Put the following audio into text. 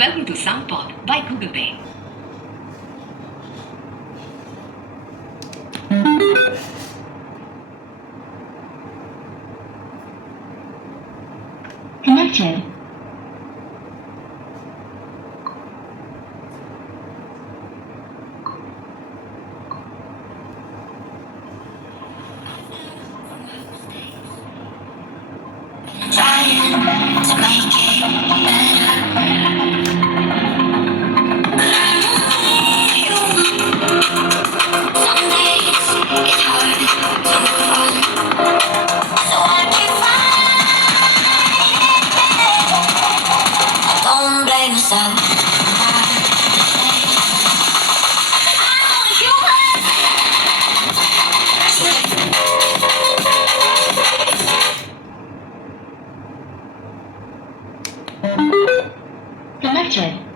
Welcome to Soundpod by Google Pay. Connected. Trying to make it better. Some days it's hard to move on, so I keep fighting. Don't blame yourself. Connected.